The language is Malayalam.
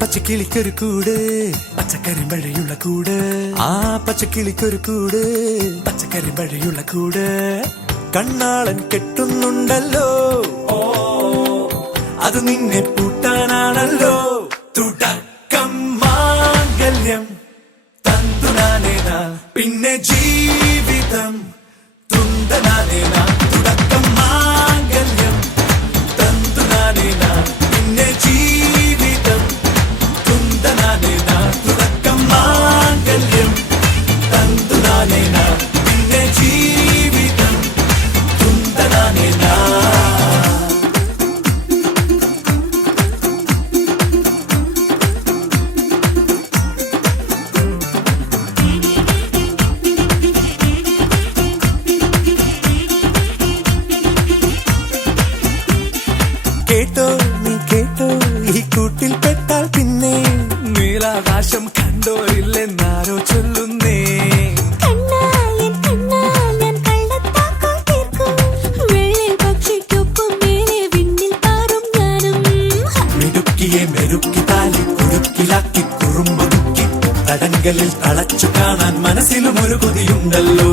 പച്ചക്കിളിക്കൊരു കൂട് പച്ചക്കരിമ്പഴയുള്ള കൂട് ആ പച്ചക്കിളിക്കൊരു കൂട് പച്ചക്കരിമ്പഴയുള്ള കൂട് കണ്ണാളൻ കെട്ടുന്നുണ്ടല്ലോ അത് നിന്നെ പൂട്ടാനാണല്ലോ തുടക്കം മാംഗല്യം തന്തുനാനേന പിന്നെ ജീവിതം തുണ്ടനാനേന തുടക്കം മാംഗല്യം തന്തുനാനേന പിന്നെ ജീവിതം തുണ്ടനാനേന തുടക്കം മാംഗല്യം തന്തുനാനേന പിന്നെ ജീവിതം തുണ്ടനാനേന കേട്ടോ നീ കേട്ടോ ഈ കൂട്ടിൽ പെട്ടാൽ പിന്നെ നീലാകാശം കണ്ടോ ഇല്ലെന്നാരോ ചൊല്ലുന്നേ മെരുക്കിയെ മെരുക്കി താലി കുരുക്കിലാക്കി കുറുമ്പൊതുക്കി തടങ്കലിൽ തളച്ചു കാണാൻ മനസ്സിലും ഒരു കൊതിയുണ്ടല്ലോ.